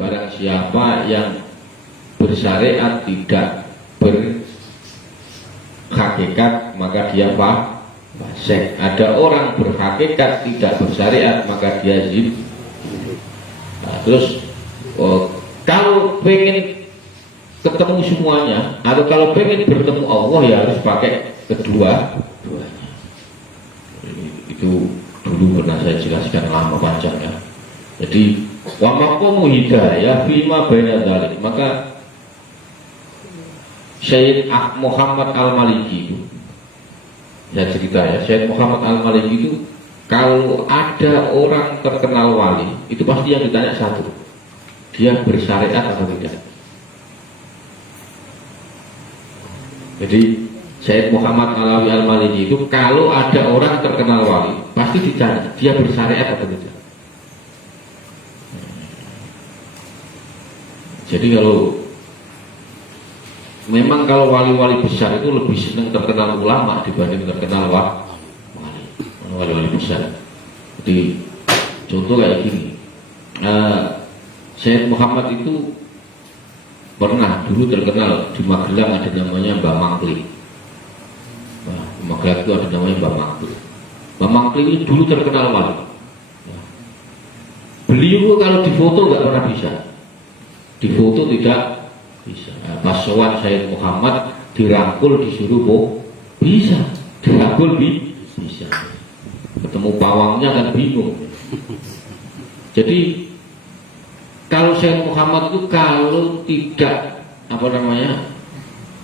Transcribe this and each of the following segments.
barang siapa yang bersyariat tidak berhakikat maka dia fasik. Ada orang berhakikat tidak bersyariat maka dia zin. Nah, terus kalau pengen ketemu semuanya atau kalau pengen bertemu Allah ya harus pakai kedua-duanya. Itu dulu pernah saya jelaskan lama panjang ya. Jadi wa maqamu hidayah fima baina dzalik. Maka Syekh Muhammad Al-Maliki itu, saya cerita ya, Syekh Muhammad Al-Maliki itu kalau ada orang terkenal wali itu pasti yang ditanya satu, dia bersyariat atau tidak. Jadi Syekh Muhammad Alawi Al-Maliki itu kalau ada orang terkenal wali pasti ditanya dia bersyariat atau tidak. Jadi memang kalau wali-wali besar itu lebih senang terkenal ulama dibanding terkenal wali-wali besar. Jadi contoh kayak gini, Syekh Muhammad itu pernah dulu terkenal di Magelang ada namanya Mbah Mangkli. Di Magelang itu ada namanya Mbah Mangkli. Mbah Mangkli ini dulu terkenal wali. Beliau kalau difoto nggak pernah bisa, difoto tidak bisa. Pas sowan Syekh Muhammad dirangkul disuruh bisa, dirangkul bisa. Ketemu pawangnya kan bingung. Jadi kalau Syekh Muhammad itu kalau tidak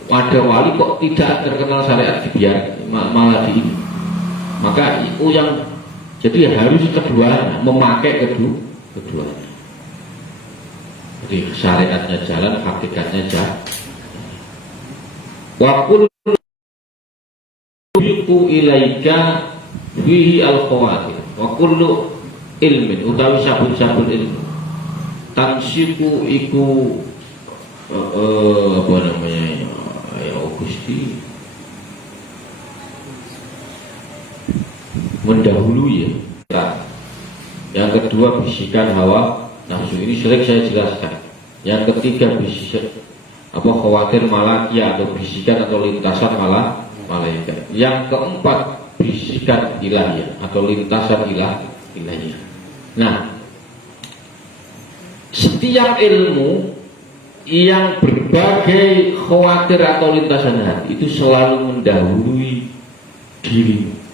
ada wali kok tidak terkenal syariat dibiar malah di ini. Maka itu yang jadi harus keduanya, memakai keduanya. Jadi syariatnya jalan, hakikatnya jalan. Wa kullu ilaika fihi al-khawatir wa kullu ilmin utawi sabun-sabun ilmu tansiku iku apa namanya ya Gusti mendahului ya. Yang kedua bisikan hawa nafsu, ini sering saya jelaskan. Yang ketiga bisikan khawatir malakia atau bisikan atau lintasan malaikat. Yang keempat bisikan ilahiyah atau lintasan ilahiyah. Nah, setiap ilmu yang berbagai khawatir atau lintasan hati itu selalu mendahului dirimu.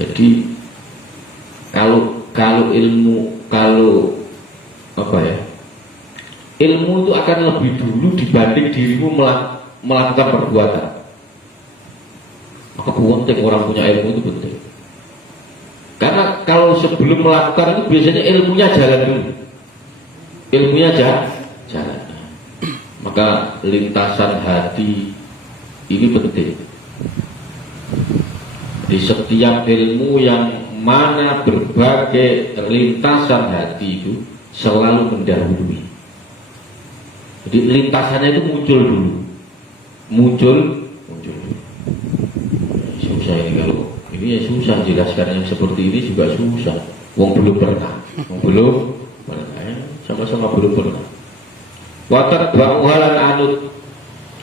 Jadi kalau ilmu ilmu itu akan lebih dulu dibanding dirimu melakukan perbuatan. Maka penting orang punya ilmu itu penting. Karena kalau sebelum melakukan itu biasanya ilmunya jalan dulu. Ilmunya jalan. Maka lintasan hati ini penting. Di setiap ilmu yang mana berbagai lintasan hati itu selalu mendahului. Jadi lintasannya itu muncul dulu. Muncul dulu. Susah ini kalau ini ya susah jelaskan yang seperti ini juga susah. Wong belum pernah. Sama-sama belum pernah. Watat ba'uhalan anut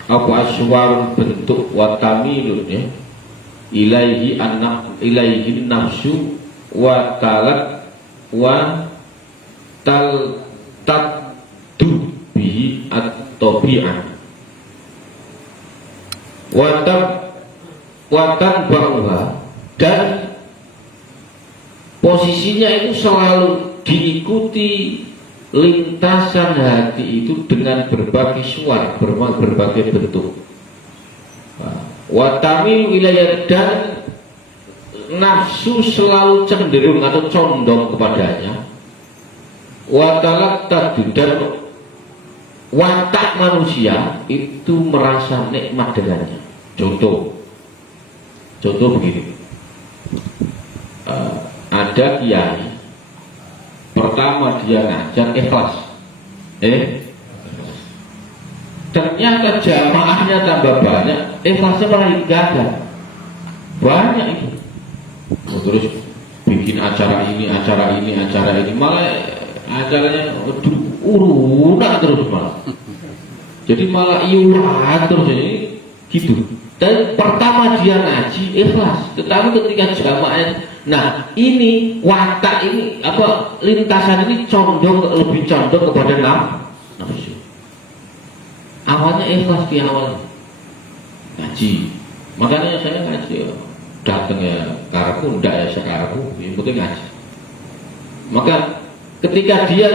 apa aswarun bentuk watamilun ya. Ilaihi nafsu wa talat wa taddu bihi at-tabi'ah watan ba'uha, dan posisinya itu selalu diikuti lintasan hati itu dengan berbagai suara, berbagai bentuk. Watami wilayah, dan nafsu selalu cenderung atau condong kepadanya. Watalat tadu, dan watak manusia itu merasa nikmat dengannya. Contoh begini, ada kiai pertama dia ngajar ikhlas, ternyata jamaahnya tambah banyak, ikhlasnya malah nggak ada, banyak itu. Terus bikin acara ini, malah acaranya urunan terus malah. Jadi malah iuran terus ini gitu. Dan pertama dia ngaji ikhlas, tetapi ketika jamaah, nah ini watak ini apa lintasan ini lebih condong kepada nafsu. Awalnya ikhlas di awal ngaji, makanya saya ngaji datang ya karepku, ndak ya sekarepku, yang penting ngaji. Maka ketika dia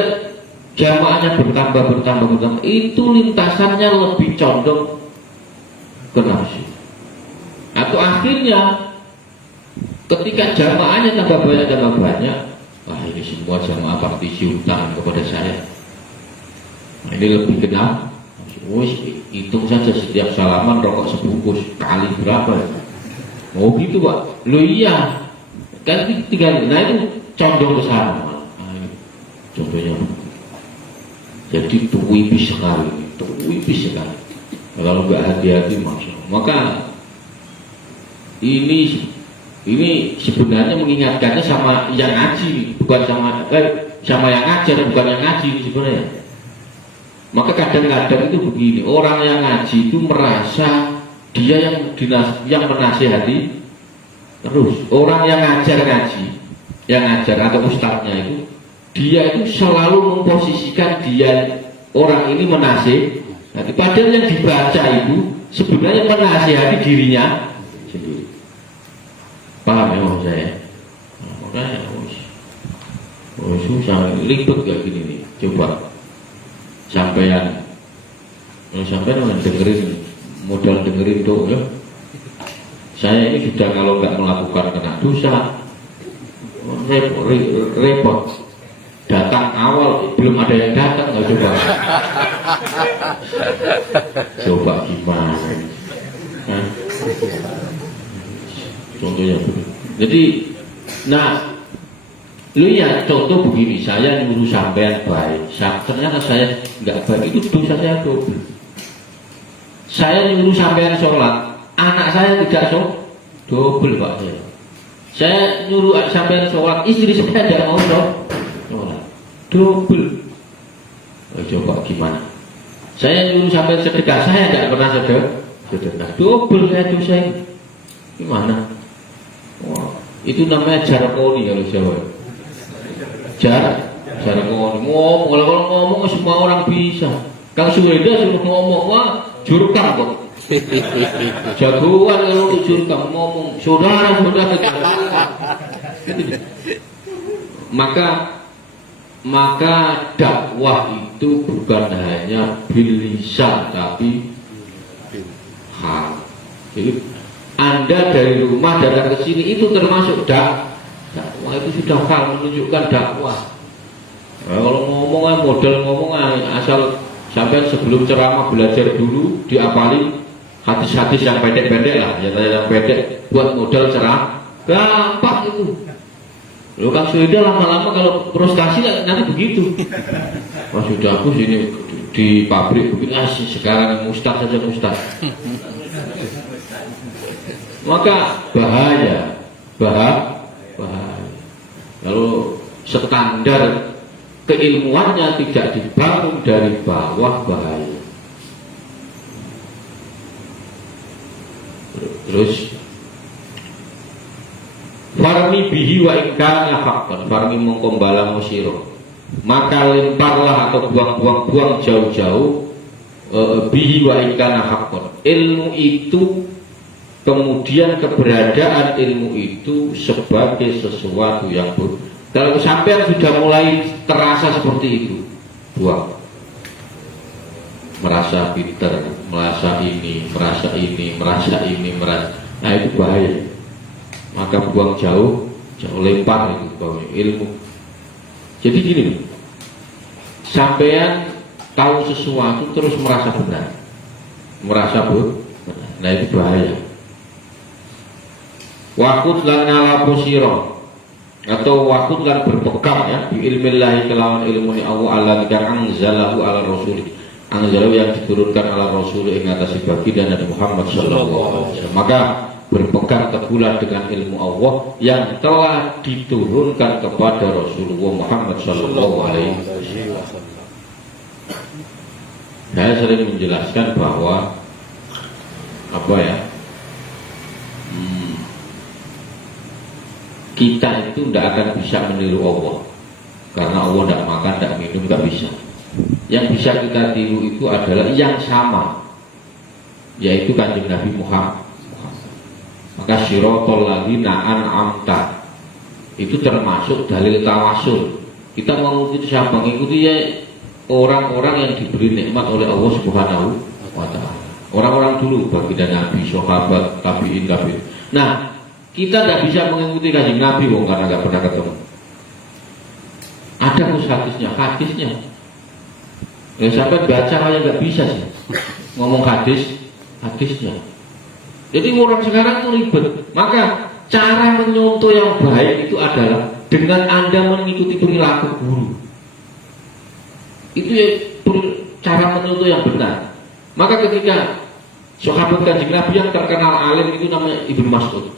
jamaahnya bertambah, itu lintasannya lebih condong ke nafsu. Atau akhirnya ketika jamaahnya tambah banyak, wah ini semua jamaah praktisi utang kepada saya. Nah, ini lebih kenal. Hitung saja setiap salaman rokok sebungkus kali berapa ya? Oh gitu Pak. Loh iya. Kan tinggal, nah itu condong ke sana. Nah, ini contohnya. Jadi tuwipis sekali. Kalau nggak hati-hati masya Allah. Maka ini sebenarnya mengingatkannya sama yang ngaji, bukan sama yang ngajar, bukan yang ngaji sebenarnya. Maka kadang-kadang itu begini, orang yang ngaji itu merasa dia yang menasihati terus. Orang yang ngajar ngaji, yang ngajar atau ustadznya itu, dia itu selalu memposisikan dia orang ini menasihati, padahal yang dibaca itu sebenarnya menasihati dirinya sendiri. Paham ya maksud saya? Nah, makanya susah, ribet kayak gini nih. Coba sampean dengerin, modal dengerin tuh ya. Saya ini sudah kalau nggak melakukan kena dosa, repot. Datang awal belum ada yang datang, nggak coba gimana? Nah, contohnya, jadi, nah, lu ya contoh begini, saya nyuruh sampean baik, ternyata saya nggak baik, itu dosa saya double. Saya nyuruh sampean sholat, anak saya tidak double Pak. Saya nyuruh sampean sholat, istri saya tidak mau sholat, double. Coba gimana? Saya nyuruh sampean sedekah, saya tidak pernah sedekah, double saya dosa ini. Gimana? Wah, itu namanya jarkoni kalau Jawa. Jarkoni. Kalau ngomong semua orang bisa. Kang Suweda suruh ngomong, wah jurkam kok. Jagoan kalau jurkam ngomong, saudara. Maka dakwah itu bukan hanya bilisan tapi hal. Jadi Anda dari rumah datang ke sini itu termasuk dakwah, itu sudah hal menunjukkan dakwah. Nah, kalau ngomong modal ngomong asal sampai sebelum ceramah belajar dulu diapalin hadis-hadis yang pendek-pendek lah, yang pendek buat modal ceramah, gampang itu. Lo kan sudah lama-lama kalau frustasi nanti begitu. Wah sudah aku sini di pabrik begini, sekarang ustaz saja ustaz. Maka bahaya. Kalau standar keilmuannya tidak dibangun dari bawah, bahaya. Terus farmi bihi wa ingkana haqqan, farmi mongko bala musiro, maka lemparlah atau buang jauh-jauh bihi wa ingkana haqqan, ilmu itu, kemudian keberadaan ilmu itu sebagai sesuatu yang buruk. Kalau sampai sudah mulai terasa seperti itu, buang. Merasa pinter, merasa ini, nah itu bahaya. Maka buang jauh lempar itu ilmu. Jadi gini, sampean tahu sesuatu terus merasa benar, nah itu bahaya. Wakut lan ala posiro, atau wakut lan berpegang ya bi ilmillahi kelawan ilmu ni Allah ala kang anzalahu ala rasul, anzalahu yang diturunkan ala rasul ing atas baginda Nabi Muhammad sallallahu alaihi wasallam. Maka berpegang teguhlah dengan ilmu Allah yang telah diturunkan kepada Rasulullah Muhammad sallallahu alaihi wasallam. Saya sering menjelaskan bahwa kita itu tidak akan bisa meniru Allah, karena Allah tidak makan, tidak minum, tidak bisa. Yang bisa kita tiru itu adalah yang sama, yaitu Kanjeng Nabi Muhammad. Maka sirotol ladzina an'amta itu termasuk dalil tawasul. Kita mau mengikuti siapa? Mengikuti ya orang-orang yang diberi nikmat oleh Allah Subhanahu wa ta'ala. Orang-orang dulu, baginda Nabi, sahabat, tabi'in. Nah, kita tidak bisa mengikuti Kanjeng Nabi karena nggak pernah ketemu. Ada hadisnya. Ya, sampai baca aja nggak bisa sih ngomong hadisnya. Jadi orang sekarang itu ribet. Maka cara menyontoh yang baik itu adalah dengan Anda mengikuti perilaku guru. Itu ya cara menyontoh yang benar. Maka ketika sahabat Kanjeng Nabi yang terkenal alim itu namanya Ibnu Mas'ud.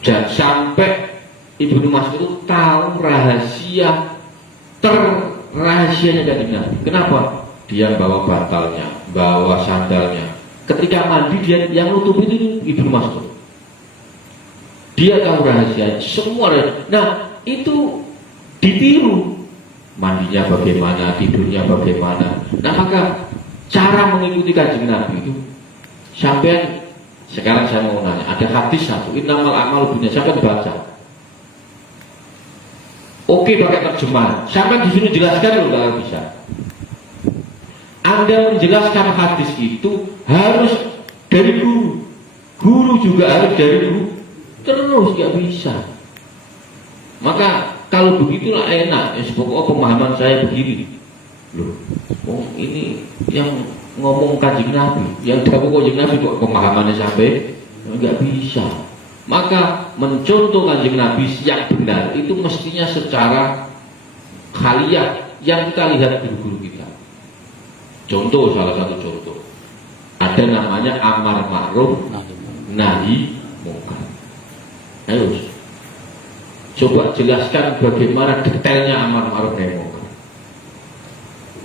Dan sampai Ibnu Mas'ud itu tahu rahasianya Kanjeng Nabi. Kenapa? Dia bawa bantalnya, bawa sandalnya. Ketika mandi dia yang nutup itu Ibnu Mas'ud. Dia tahu rahasia semua. Nah, itu ditiru. Mandinya bagaimana, tidurnya bagaimana. Nah, maka cara mengikuti Kanjeng Nabi itu sampai sekarang saya mau nanya, ada hadis satu, innamal a'malu binniyat, sampai baca. Oke, pakai terjemahan. Sampai disuruh jelaskan loh, nggak bisa. Anda menjelaskan hadis itu harus dari guru. Guru juga harus dari guru. Terus nggak bisa. Maka kalau begitulah enak. Pokoknya pemahaman saya begini. Loh, ini yang ngomong Kanjeng Nabi, yang dawuh Kanjeng Nabi kok pemahamannya sampai nggak bisa. Maka mencontoh Kanjeng Nabi yang benar itu mestinya secara khaliyah yang kita lihat guru-guru kita. Contoh, salah satu contoh, ada namanya amar ma'ruf nahi munkar. Ayo, coba jelaskan bagaimana detailnya amar ma'ruf nahi munkar.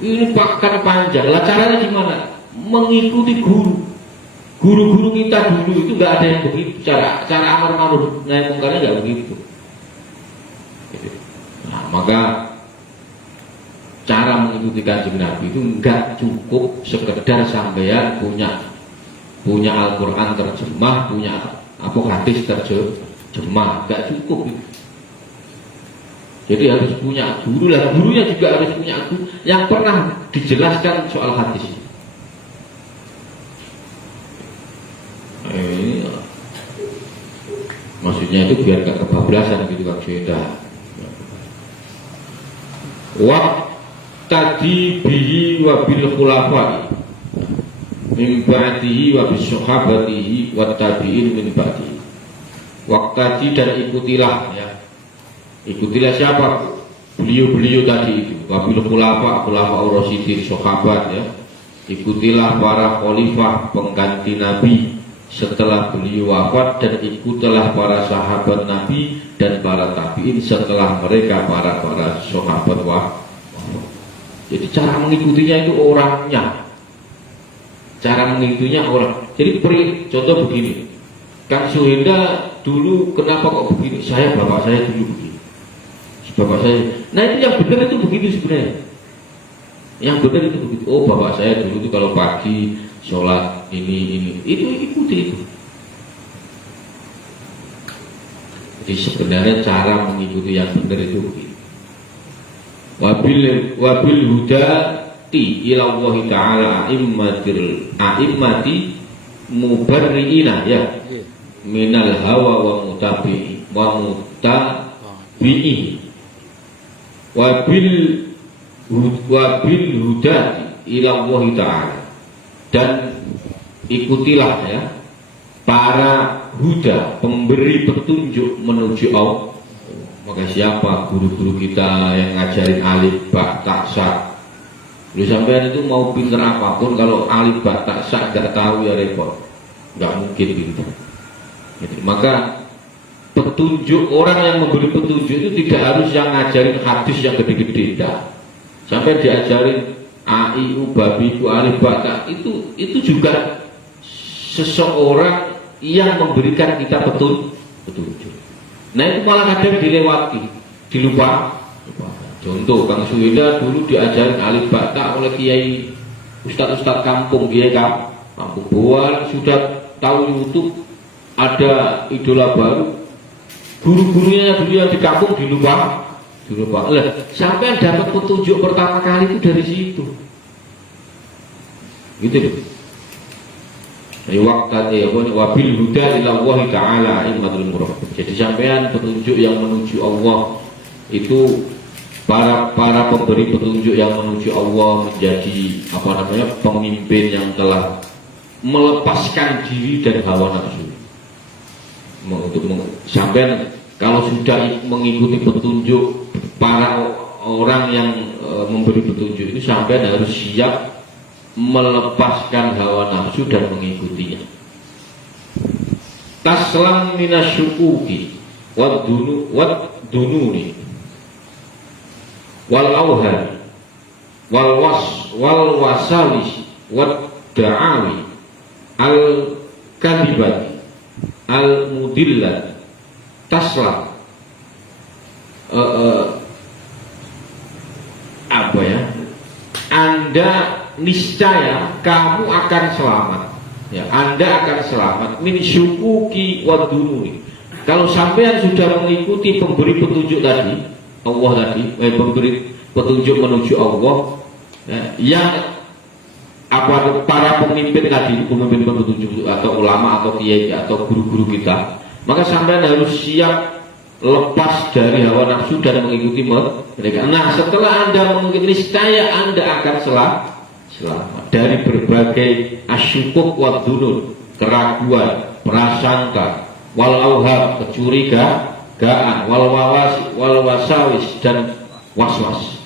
Ini kan panjang. Lah caranya gimana? Mengikuti guru. Guru-guru kita dulu itu nggak ada yang begitu. Cara amar ma'ruf nahi munkarnya nggak begitu. Nah, maka cara mengikuti Kanjeng Nabi itu enggak cukup sekedar sampean punya Al-Quran terjemah, punya hadis terjemah, enggak cukup. Jadi harus punya guru lah, gurunya juga harus punya guru yang pernah dijelaskan soal hadis. Ini maksudnya itu biar gak kebablasan gitu Kak Syeda. Tadi bihi wa bil khulafai min ba'dihi wa bis sahabatihi wa tabi'in min ba'dihi. Waqtadi dan ikutilah ya. Ikutilah siapa? Beliau-beliau tadi itu. Wa bil khulafa ar-rasyidin sahabat ya. Ikutilah para khalifah pengganti Nabi setelah beliau wafat, dan ikutilah para sahabat Nabi dan para tabi'in setelah mereka para sahabat wafat. Jadi cara mengikutinya itu orangnya. Cara mengikutinya orang. Jadi contoh begini. Kang Suhenda dulu kenapa kok begini? Bapak saya dulu begini. Bapak saya. Nah itu yang benar itu begitu sebenarnya. Yang benar itu begitu. Oh bapak saya dulu itu kalau pagi sholat ini. Itu ikuti itu. Jadi sebenarnya cara mengikuti yang benar itu begitu. Wabil hudati ila Allah ta'ala a'immati mubarri'ina ya minal hawa wa mutabi'i wabil hudati ila Allah ta'ala, dan ikutilah ya para huda, pemberi petunjuk menuju Allah. Maka siapa guru-guru kita yang ngajarin alif ba ta sa? Lu sampean itu mau pinter apapun kalau alif ba ta sa nggak tahu ya repot. nggak mungkin gitu. Maka petunjuk, orang yang memberi petunjuk itu tidak harus yang ngajarin hadis yang gede-gede, tidak. Sampai diajarin A, I, U, babi, Bu, alif, bata, itu juga seseorang yang memberikan kita petunjuk. Nah itu malah kadang dilewati, dilupakan. Contoh, Kang Suwida dulu diajarin alif bata oleh kiai ustadz kampung, kiai kampung Boal, sudah tahu YouTube ada idola baru, guru-gurunya dulu yang di kampung dilupakan. Sampai dapat petunjuk pertama kali itu dari situ, gitu loh. Wabil huda ilallahi ta'ala imatul murabbi. Jadi sampean petunjuk yang menuju Allah itu, para pemberi petunjuk yang menuju Allah menjadi pemimpin yang telah melepaskan diri dari hawa nafsu. Untuk sampean kalau sudah mengikuti petunjuk para orang yang memberi petunjuk itu, sampean harus siap melepaskan hawa nafsu dan mengikutinya. Taslam minasyukuki wad dununi wal auhan wal wasawis wad da'awi al kadibati al mudillat. Taslam Anda niscaya kamu akan selamat, ya, Anda akan selamat min syukuki wa dununi. Kalau sampean sudah mengikuti pemberi petunjuk tadi, Allah tadi, pemberi petunjuk menuju Allah, ya, yang para pemimpin tadi, pemimpin petunjuk atau ulama atau kiai atau guru-guru kita, maka sampean harus siap lepas dari hawa nafsu dan mengikuti mereka. Nah, setelah Anda mengikuti, niscaya Anda akan selamat dari berbagai asyukuk wa dunun, keraguan, prasangka, wal auham, kecurigaan, wal wasawis dan waswas,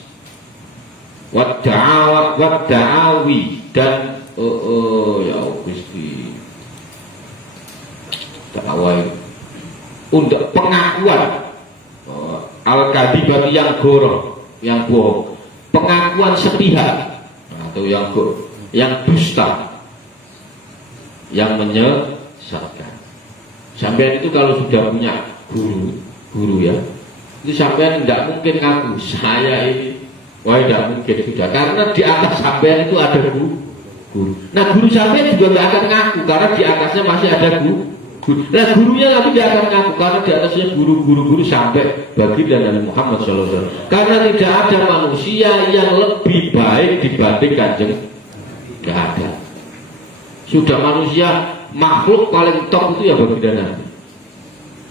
wad da'awi dan ya Gusti da'awai, untuk pengakuan al-kadibati yang gorong, yang bohong, pengakuan sepihak atau yang dusta, yang menyesatkan. Sampean itu kalau sudah punya guru ya, itu sampean tidak mungkin ngaku saya ini, wah tidak mungkin sudah, karena di atas sampean itu ada guru. Nah guru sampean juga tidak akan ngaku karena di atasnya masih ada guru. Nah gurunya tapi tidak akan ngaku karena di atasnya guru sampai baginda Nabi Muhammad SAW. Karena tidak ada manusia yang lebih baik dibanding Kanjeng, tidak ada. Sudah manusia makhluk paling top itu ya baginda Nabi.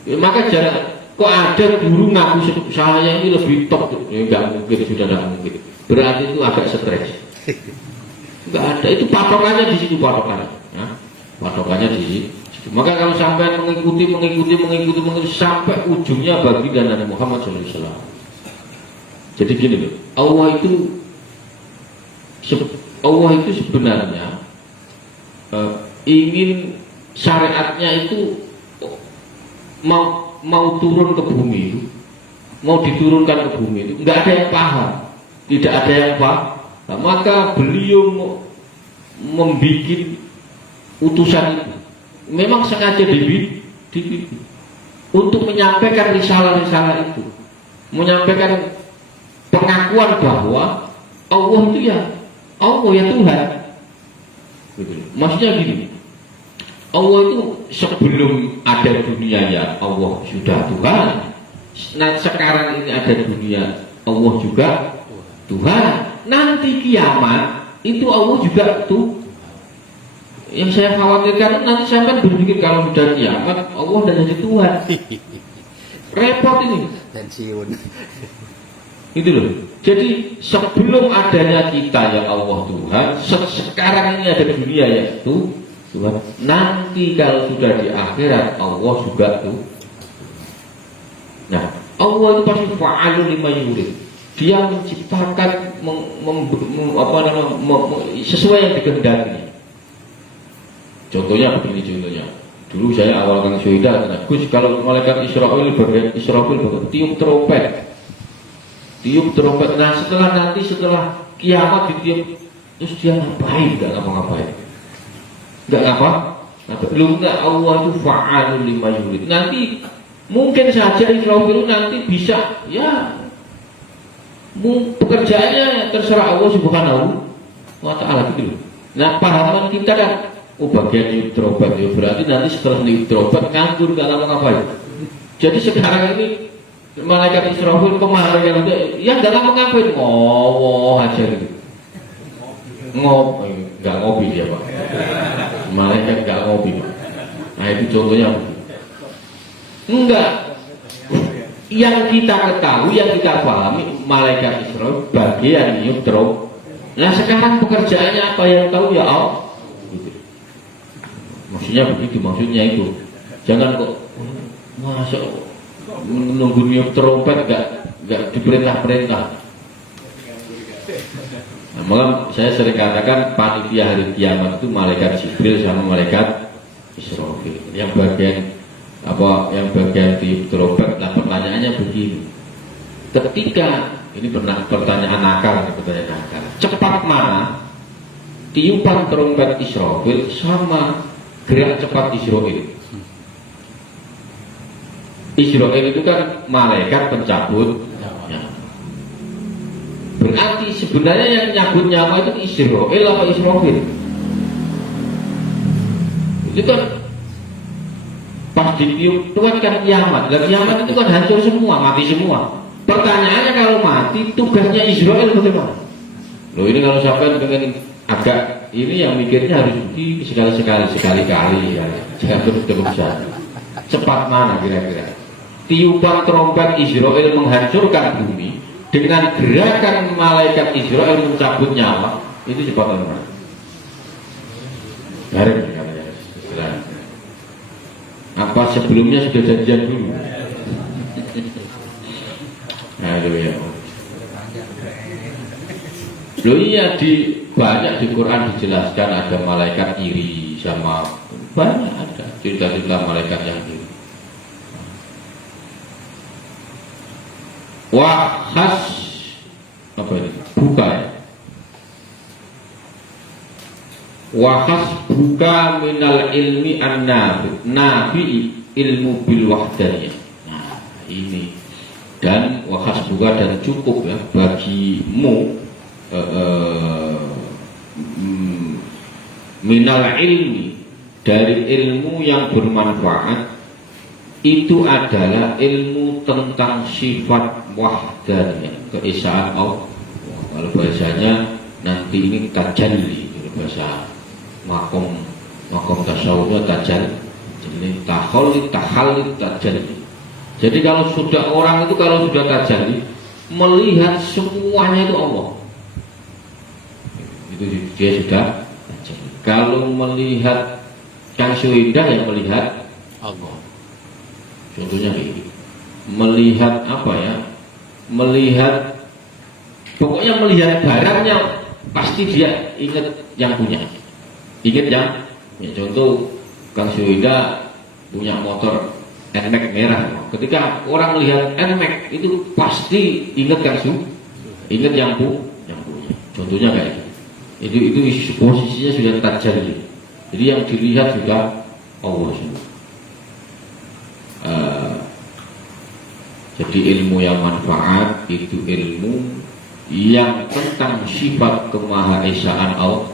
Ya, maka jangan kok ada guru ngaku saya ini lebih top, ya, nggak mungkin, sudah tidak mungkin. Berarti itu agak stres. Nggak ada, itu patokannya di situ, patokannya. Ya, patokannya di situ. Maka kalau sampai mengikuti sampai ujungnya baginda Nabi Muhammad SAW. Jadi gini loh, Allah itu sebenarnya ingin syariatnya itu mau turun ke bumi itu, mau diturunkan ke bumi itu, nggak ada yang paham, tidak ada yang paham. Nah, maka beliau membuat utusan itu memang sengaja dibikin untuk menyampaikan risalah-risalah itu, menyampaikan pengakuan bahwa Allah itu ya Allah ya Tuhan. Maksudnya gini, Allah itu sebelum ada dunia ya Allah sudah Tuhan. Nah sekarang ini ada dunia, Allah juga Tuhan. Nanti kiamat itu Allah juga Tuhan. Yang saya khawatirkan nanti sampai berpikir kalau sudah kiamat Allah sudah jadi Tuhan. Repot ini. Itu loh. Jadi sebelum adanya kita ya Allah Tuhan, sekarang ini ada dunia ya Tuhan. Nanti kalau sudah di akhirat Allah juga Tuhan. Nah, Allah itu pasti fa'alun lima yurid. Dia menciptakan sesuai yang dikehendaki. Contohnya begini, Dulu saya awal Kang Syuhida, Gus kalau malaikat Israfil tiup trompet. Nah setelah kiamat ditiup, terus dia ngapain? Nggak ngapa-ngapain. Nggak apa? Belum nggak, Allah itu fa'alul lima yurid. Nanti mungkin saja Israfil nanti bisa, ya pekerjaannya terserah Allah Subhanahu wa Ta'ala gitu. Nah pahaman kita kan, bagian niup trompet ya berarti nanti setelah niup trompet nganggur nggak ngapa-ngapain. Jadi sekarang ini malaikat Israfil kemarin ya nggak ngapa-ngapain, ngowoh aja gitu. Nggak ngopi dia Pak. Malaikat nggak ngopi Pak. Nah itu contohnya. Enggak. Yang kita ketahui, yang kita pahami, malaikat Israfil bagian niup trompet. Nah sekarang pekerjaannya apa yang tahu ya Allah. Maksudnya begitu, maksudnya itu. Jangan kok masa menunggu niup trompet gak diperintah-perintah. Nah, malah saya sering katakan panitia hari kiamat itu malaikat Jibril sama malaikat Israfil. Yang bagian tiup trompet. Nah pertanyaannya begini. Ketika ini pertanyaan nakal, cepat mana tiupan trompet Israfil sama gerak cepat Israfil? Israfil itu kan malaikat pencabut nyawa. Berarti sebenarnya yang nyabut nyawa itu Israfil apa Israfil? Itu kan pas ditiup itu kan kiamat. Dan kiamat itu kan hancur semua, mati semua. Pertanyaannya kalau mati tugasnya Israfil bagaimana? Loh ini kalau sampai dengan agak ini yang mikirnya harus sekali-kali ya. Jangan terus-terusan. Cepat mana kira-kira? Tiupan trompet Israfil menghancurkan bumi dengan gerakan malaikat Israfil mencabut nyawa, itu cepat mana? Bareng katanya. Apa sebelumnya sudah janjian dulu? Aduh ya. Loh iya banyak di Quran dijelaskan ada malaikat iri sama banyak ada cerita-cerita malaikat yang iri. Wahas apa ini? Buka ya. Wahas buka minal ilmi nabi ilmu bil wahdaniyah. Nah ini. Dan wahas buka dan cukup ya bagimu minal ilmi dari ilmu yang bermanfaat itu adalah ilmu tentang sifat wahdaniyah, keesaan Allah. Kalau bahasanya nanti ini tajalli, bahasa makom tasawufnya tajalli, jadi tahalli tajalli. Jadi kalau sudah orang itu kalau sudah tajalli melihat semuanya itu Allah, itu dia sudah tajalli. Kalau melihat Kang Syuhida yang melihat Allah, contohnya ini melihat apa ya? Melihat pokoknya melihat barangnya pasti dia ingat yang punya, ingat yang ya, contoh Kang Syuhida punya motor NMAX merah. Ketika orang melihat NMAX itu pasti ingat Kang Syuhida, ingat yang punya. Contohnya kayak itu posisinya sudah tajalli. Jadi yang dilihat sudah Allah semua. Jadi ilmu yang manfaat itu ilmu yang tentang sifat kemahaesaan Allah.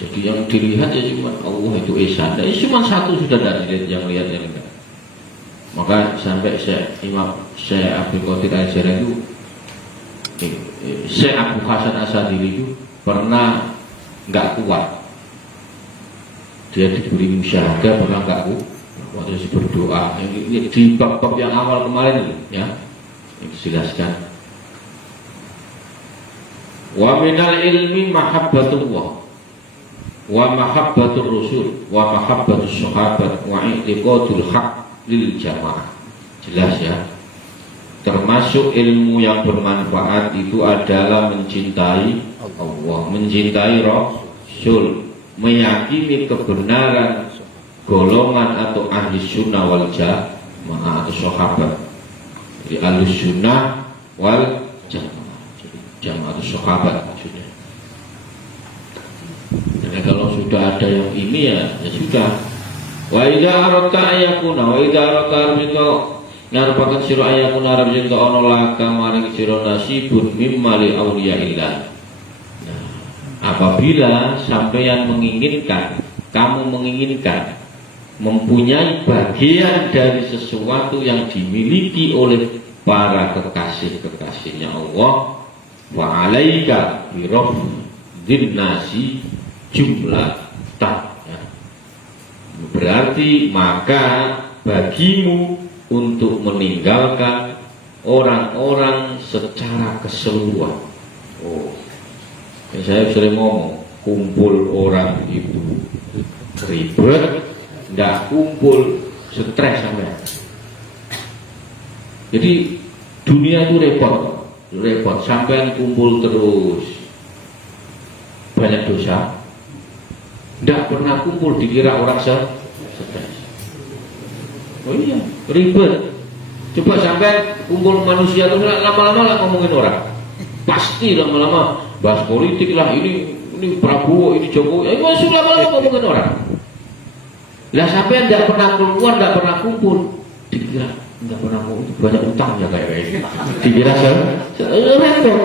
Jadi yang dilihat ya cuma Allah itu esa. Jadi cuma satu sudah dari yang lihat yang enggak. Maka sampai Syekh Abdul Qadir Al-Jilani itu Syekh Abu Hasan Asadili itu pernah nggak kuat. Dia diberi musyahadah pernah nggak kuat. Waktu berdoa ini di bab-bab yang awal kemarin ya, yang dijelaskan. Wa minal ilmi mahabbatullah wa mahabbatur rasul wa mahabbatus sahabat wa i'tiqadul haq lil jamaah. Jelas ya. Termasuk ilmu yang bermanfaat itu adalah mencintai Allah, mencintai Rasul, meyakini kebenaran golongan atau ahli sunnah wal jamaah atau sahabat. Jadi ahli sunnah wal jamaah, jadi jamaah atau sahabat maksudnya. Jadi kalau sudah ada yang ini ya sudah. Wa idza aradta ayakuna wa idza aradta arbika ngarepaken sira ayakuna arep yen ana laka maring sira nasibun mimma li auliyaillah. Nah, apabila sampeyan menginginkan, kamu menginginkan mempunyai bagian dari sesuatu yang dimiliki oleh para kekasih-kekasihnya Allah, wa alaika bi raffin nasi jumlah tak. Berarti maka bagimu untuk meninggalkan orang-orang secara keseluruhan. Oh, saya sering ngomong, kumpul orang itu ribet, nggak kumpul stres sampai. Jadi dunia itu repot sampai kumpul terus banyak dosa. Tidak pernah kumpul dikira orang stres. Oh iya, ribet. Coba sampai kumpul manusia itu lama-lama lah ngomongin orang. Pasti lama-lama bahas politik lah, ini Prabowo, ini Jokowi. Masuk lama-lama ngomongin orang. Lah sampai tidak pernah keluar, tidak pernah kumpul, dikira tidak pernah kumpul, banyak utang ya kayak ini. Dikira repot.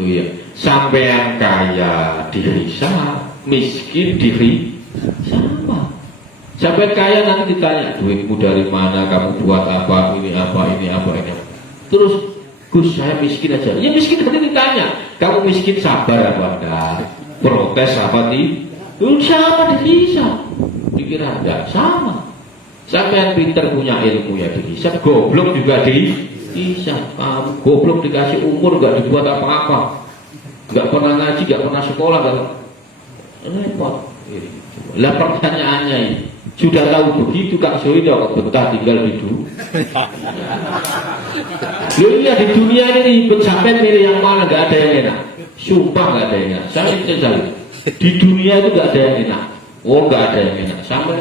Iya. Sampai yang kaya dihisab, miskin diri sama. Sampai kaya nanti ditanya, duitmu dari mana, kamu buat apa, ini apa, ini apa, ini apa. Terus, Gus saya miskin aja. Ya miskin nanti ditanya, kamu miskin sabar apa enggak? Protes apa di? Sama dihisab. Dikira enggak sama. Sampai yang pintar punya ilmu ya dihisab, goblok juga dihisab. Kamu goblok dikasih umur enggak dibuat apa-apa. Enggak pernah ngaji, enggak pernah sekolah, enggak repot. Lah pertanyaannya ini, sudah tahu begitu Kak Soedo betah tinggal di dunia. Loh iya di dunia ini ribet sampai milih yang mana, nggak ada yang enak. Sumpah nggak ada yang enak. Saya menyesal. Di dunia itu nggak ada yang enak. Oh nggak ada yang enak. Sampai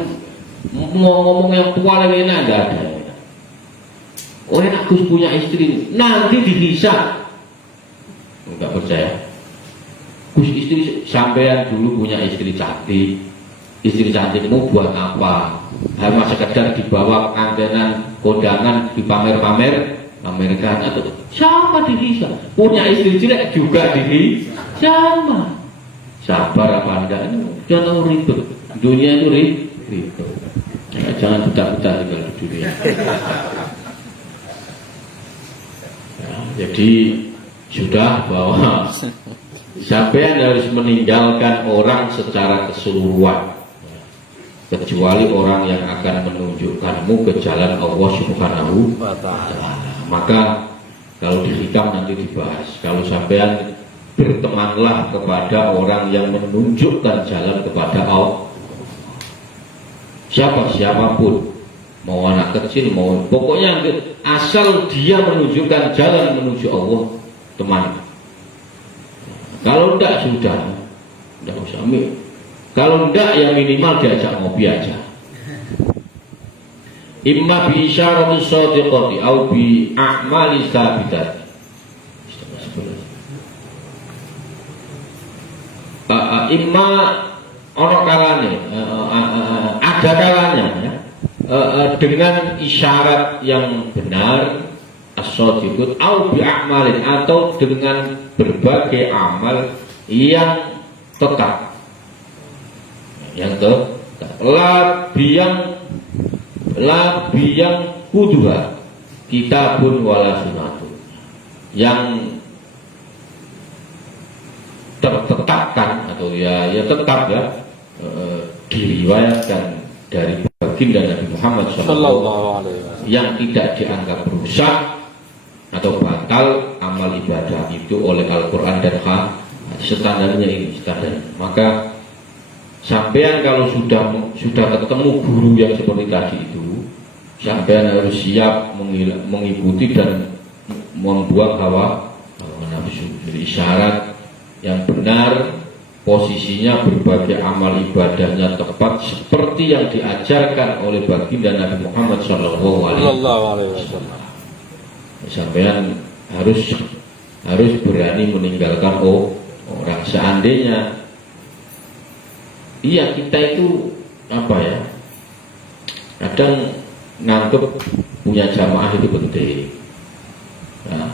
mau ngomong yang tua yang enak nggak ada yang enak. Oh enak Gus punya istri, nanti dihisab. Nggak percaya. Gus istri sampean dulu punya istri cantik, istri cantikmu buat apa? Hanya sekedar dibawa antenan kondangan dipamer-pamer, pamerkan atau sama dihisab. Punya istri jelek juga sama. Sabar apa enggak? Jangan ribet. Dunia itu ribet. Ya, jangan betah-betah tinggal di dunia. Ya, jadi sudah bahwa sampean harus meninggalkan orang secara keseluruhan, kecuali orang yang akan menunjukkanmu ke jalan Allah Subhanahu wa Ta'ala. Maka kalau dihikam nanti dibahas. Kalau sampean bertemanlah kepada orang yang menunjukkan jalan kepada Allah. Siapapun, mau anak kecil, mau pokoknya asal dia menunjukkan jalan menuju Allah, teman. Kalau enggak sudah, enggak usah. Kalau enggak ya minimal diajak ngopi aja. Imma bi isyarati shadiqati au bi a'mali sabitati. Imma ono kalane, ada kalanya ya, dengan isyarat yang benar, as-shadiqut au bi a'malin, atau dengan berbagai amal yang tetap. Yang yang kudua kitabun wala sunatun, yang tertetapkan atau ya tetap ya, diriwayatkan dari baginda Nabi Muhammad SAW, yang tidak dianggap rusak atau batal amal ibadah itu oleh Al-Quran dan hadis. Standarnya ini standar. Maka sampean kalau sudah ketemu guru yang seperti tadi itu, sampean harus siap mengikuti dan membuang hawa nafsu. Jadi isyarat yang benar posisinya berbagai amal ibadahnya tepat seperti yang diajarkan oleh baginda Nabi Muhammad Shallallahu Alaihi Wasallam. Sampean harus berani meninggalkan orang. Seandainya iya kita itu apa ya, kadang nganggep punya jamaah itu penting, nah,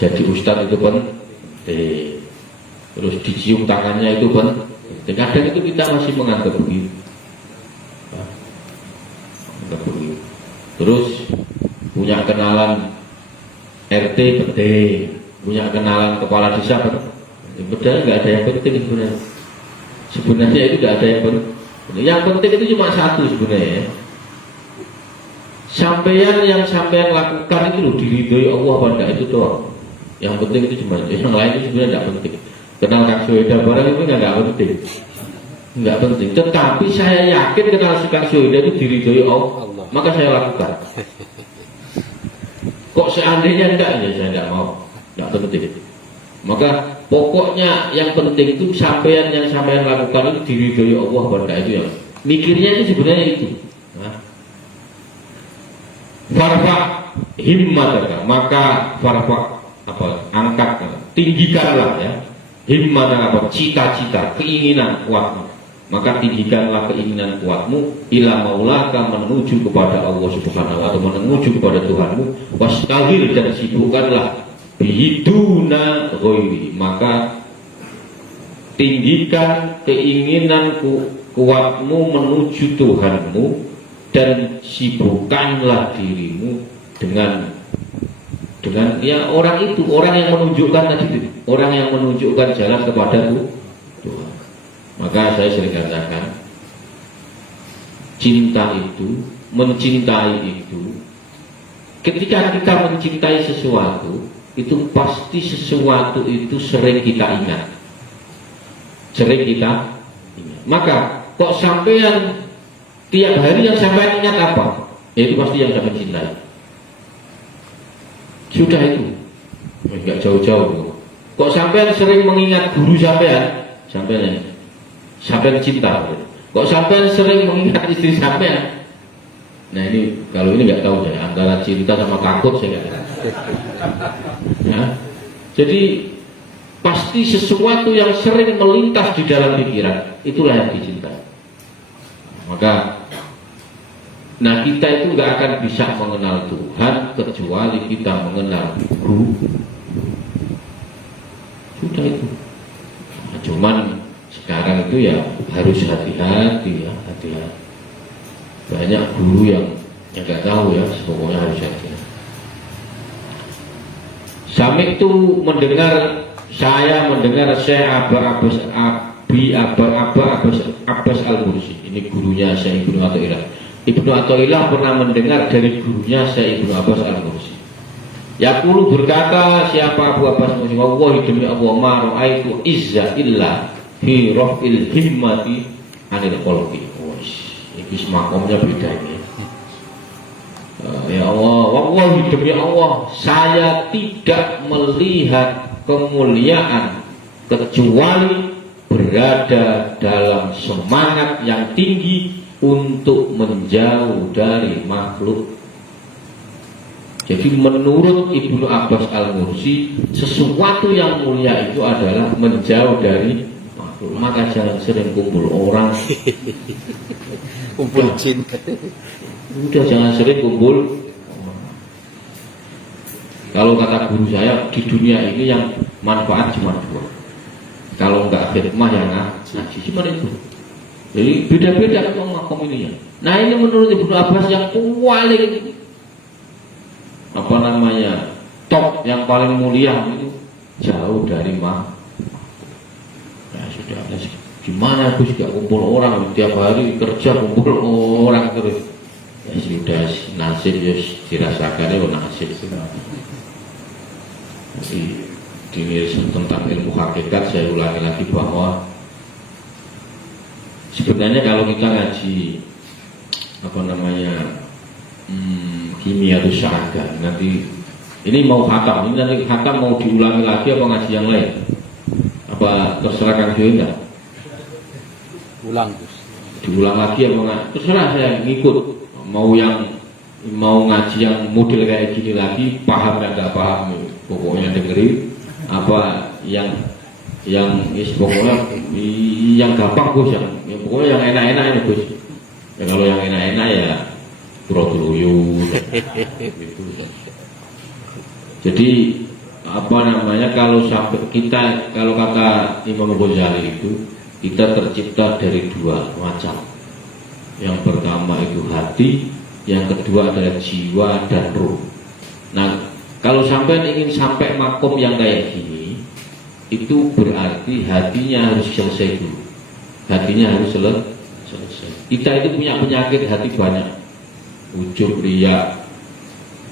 jadi ustadz itu penting, terus dicium tangannya itu penting. Kadang itu kita masih menganggap begitu. Terus punya kenalan RT penting, punya kenalan kepala desa penting. Padahal nggak ada yang penting sebenarnya. Sebenarnya itu nggak ada yang penting. Yang penting itu cuma satu sebenarnya. Yang sampean lakukan itu loh diridhoi Allah pada itu doang. Yang penting itu cuma yang lain itu sebenarnya nggak penting. Kenal Kang Soeda barang itu nggak penting, nggak penting. Tetapi saya yakin kenal si Kang Soeda itu diridhoi Allah, maka saya lakukan. Kok seandainya enggak ya saya nggak mau, nggak penting. Maka pokoknya yang penting itu yang sampean lakukan itu diridhoi Allah pada itu ya. Mikirnya itu sebenarnya itu. Farfa himmataka, maka farfa angkat, tinggikanlah ya himmataka, cita-cita, keinginan kuatmu, maka tinggikanlah keinginan kuatmu ila maulaka, menuju kepada Allah Subhanahu wa ta'ala, menuju kepada Tuhanmu, wastahil, dan sibukkanlah bihiduna ghairi, maka tinggikan keinginan kuatmu menuju Tuhanmu dan sibukkanlah dirimu dengan ya orang itu, orang yang menunjukkan tadi, orang yang menunjukkan jalan kepada Tuhan. Maka saya sering katakan, cinta itu, mencintai itu, ketika kita mencintai sesuatu, itu pasti sesuatu itu sering kita ingat. Maka kok sampean tiap hari yang sampean ingat apa? Itu pasti yang sampean cintai. Sudah itu, nggak jauh-jauh. Kok sampean sering mengingat guru sampean cinta. Kok sampean sering mengingat istri sampean? Nah ini kalau ini nggak tahu saya, antara cinta sama takut saya nggak tahu. Ya. Jadi pasti sesuatu yang sering melintas di dalam pikiran itulah yang dicintai. Maka kita itu nggak akan bisa mengenal Tuhan kecuali kita mengenal guru. Sudah itu. Nah, cuman sekarang itu ya harus hati-hati ya, hati-hati. Banyak guru yang nggak tahu ya, pokoknya harus hati-hati. Sampai itu saya mendengar Syekh Abbas Al-Mursi. Ini gurunya Syekh Ibnu Athaillah. Ibnu Athaillah pernah mendengar dari gurunya Syekh Ibnu Abbas Al-Mursi. Yaqulu, berkata siapa Abu Abbas Al-Mursi, wallahi demi Allah ma ra'aitu izza illa fi raf'il himmati anil qalbi. Ini semakomnya beda ini. Ya Allah, wallahi demi Allah, saya tidak melihat kemuliaan kecuali berada dalam semangat yang tinggi untuk menjauh dari makhluk. Jadi menurut Ibnu Abbas Al-Mursi, sesuatu yang mulia itu adalah menjauh dari makhluk. Maka jangan sering kumpul orang, kumpul jin. Udah jangan sering kumpul. Kalau kata guru saya, di dunia ini yang manfaat cuma dua. Kalau nggak khidmah yang ngaji cuma itu. Jadi beda-beda makom ini ya. Nah ini menurut Ibnu Abbas yang paling top, yang paling mulia itu jauh dari makhluk. Ya sudah, gimana Gus, gak kumpul orang tiap hari kerja kumpul orang terus. Ya sudah, nasib ya dirasakan ya nasib. Jadi ini tentang ilmu hakikat saya ulangi lagi bahwa sebenarnya kalau kita ngaji kimia itu syahadah, nanti ini mau khatam, ini nanti khatam mau diulangi lagi apa ngaji yang lain? Apa terserah Kang Joinda? Ulang Gus. Diulang lagi yang terserah saya ngikut, mau ngaji yang model kayak gini lagi, paham dan nggak paham pokoknya dengerin apa yang pokoknya yang gampang Gus, yang pokoknya yang enak-enak ini Gus. Ya kalau yang enak-enak ya pura-pura gitu. Jadi apa namanya, kalau sampai kita, kalau kata Imam Ghazali itu, kita tercipta dari dua macam. Yang pertama itu hati, yang kedua adalah jiwa dan ruh. Nah, kalau sampai ingin sampai makom yang kayak gini, itu berarti hatinya harus selesai dulu. Hatinya harus selesai. Kita itu punya penyakit hati banyak. Ujub, riya,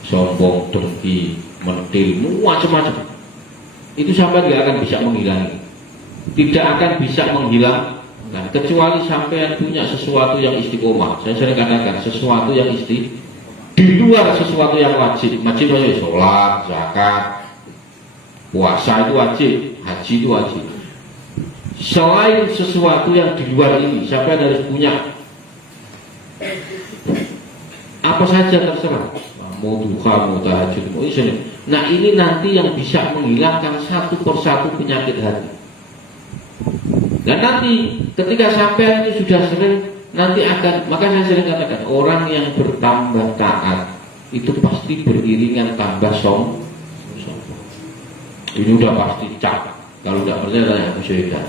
sombong, dengki, mentil, macam-macam. Itu sampai nggak akan bisa menghilangi. Tidak akan bisa menghilang, nah, kecuali sampai punya sesuatu yang istiqomah. Saya sering katakan sesuatu yang di luar sesuatu yang wajib. Wajib itu sholat, zakat, puasa itu wajib, haji itu wajib. Selain sesuatu yang di luar ini, sampai harus punya apa saja terserah, mau duha, mau tahajud, mau ini. Nah, ini nanti yang bisa menghilangkan satu persatu penyakit hati. Dan nanti ketika sampai itu sudah sering, nanti akan, maka saya sering katakan orang yang bertambah taat itu pasti beriringan tambah sombong. Ini udah pasti cap. Kalau tidak percaya tanya Abu Syuhida.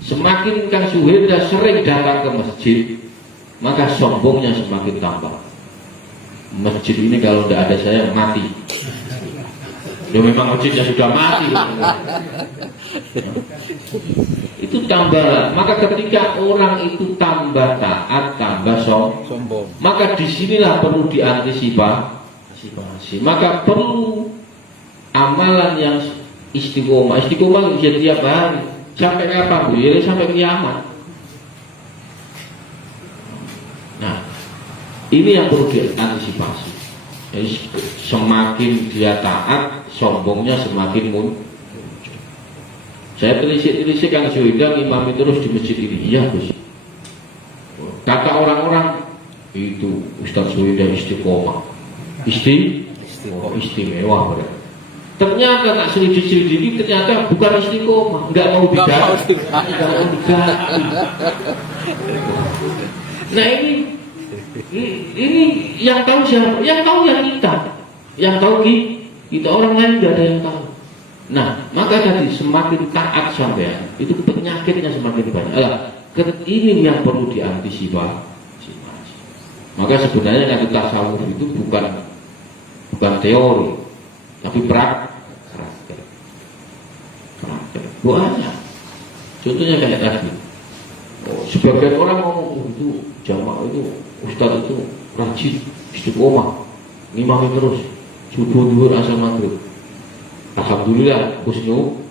Semakin Kang Syuhida sering datang ke masjid, maka sombongnya semakin tambah. Masjid ini kalau tidak ada saya mati. Ya memang masjidnya sudah mati. Itu tambah. Maka ketika orang itu tambah taat, tambah sombong, maka disinilah perlu diantisipasi. Maka perlu amalan yang istiqomah. Istiqomah bisa tiap hari. Sampai kapan? Ya sampai kiamat. Nah, ini yang perlu diantisipasi. Jadi, semakin dia taat, sombongnya semakin muncul. Saya telisik-telisik Kang Syuhida ngimami terus di masjid ini. Iya Gus. Kata orang-orang itu Ustaz Syuhida istiqomah. Istimewa berarti. Ternyata tak selidiki ternyata bukan istiqomah, nggak mau diganti. Nah ini yang tahu siapa? Yang tahu yang kita. Yang tahu kita, orang lain nggak ada yang tahu. Nah, maka tadi semakin taat sampean, itu penyakitnya semakin banyak. Ini yang perlu diantisipasi. Maka sebenarnya kata tasawuf itu bukan teori, tapi praktek. Banyak. Contohnya kayak tadi. Sebagian orang ngomong itu jamaah itu ustaz itu rajin istiqomah, ngimami terus subuh, duhur, asar, maghrib. Alhamdulillah husnul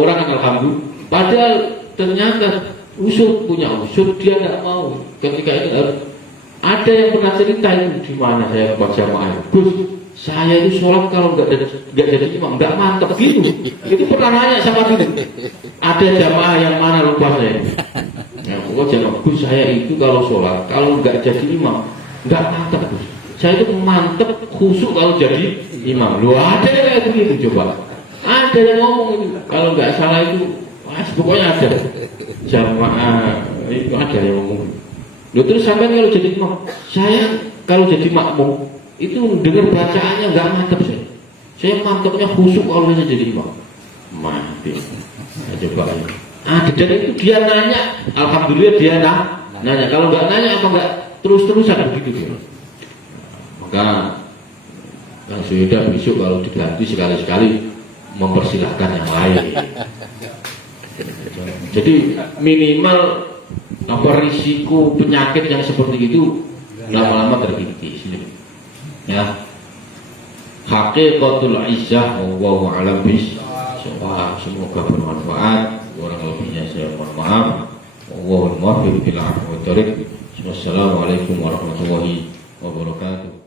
orang kan alhamdulillah. Padahal ternyata punya usut dia nggak mau. Ketika itu ada yang pernah cerita itu di mana saya buat jamaah. Gus, saya itu sholat kalau nggak jadi imam nggak mantap gitu. Itu pernah nanya sama dia. Ada jamaah yang mana lupa saya. Ya, jamaah Gus, saya itu kalau sholat kalau nggak jadi imam nggak mantap Gus. Saya itu mantep khusyuk kalau jadi imam. Lu ada yang kayak begitu coba. Ada yang ngomong itu. Kalau nggak salah itu, pokoknya ada. Jamaah itu ada yang ngomong. Lu terus sampai kalau jadi imam, saya kalau jadi makmum itu dengar bacaannya nggak mantep saya. Saya mantepnya khusyuk kalau saya jadi imam. Mati. Nah, coba. Dan itu dia nanya. Alhamdulillah dia nanya. Kalau nggak nanya apa nggak terus-terusan begitu dia. Maka Kang Syuhida besok kalau diganti sekali-sekali mempersilahkan yang lain. Jadi minimal risiko penyakit yang seperti itu lama-lama terkikis. Ya, haqiqatul izzah wallahu a'lam bishawab. Semoga bermanfaat. Kurang lebihnya saya mohon maaf. Wallahul muwaffiq ila aqwamit thoriq. Wassalamualaikum warahmatullahi wabarakatuh.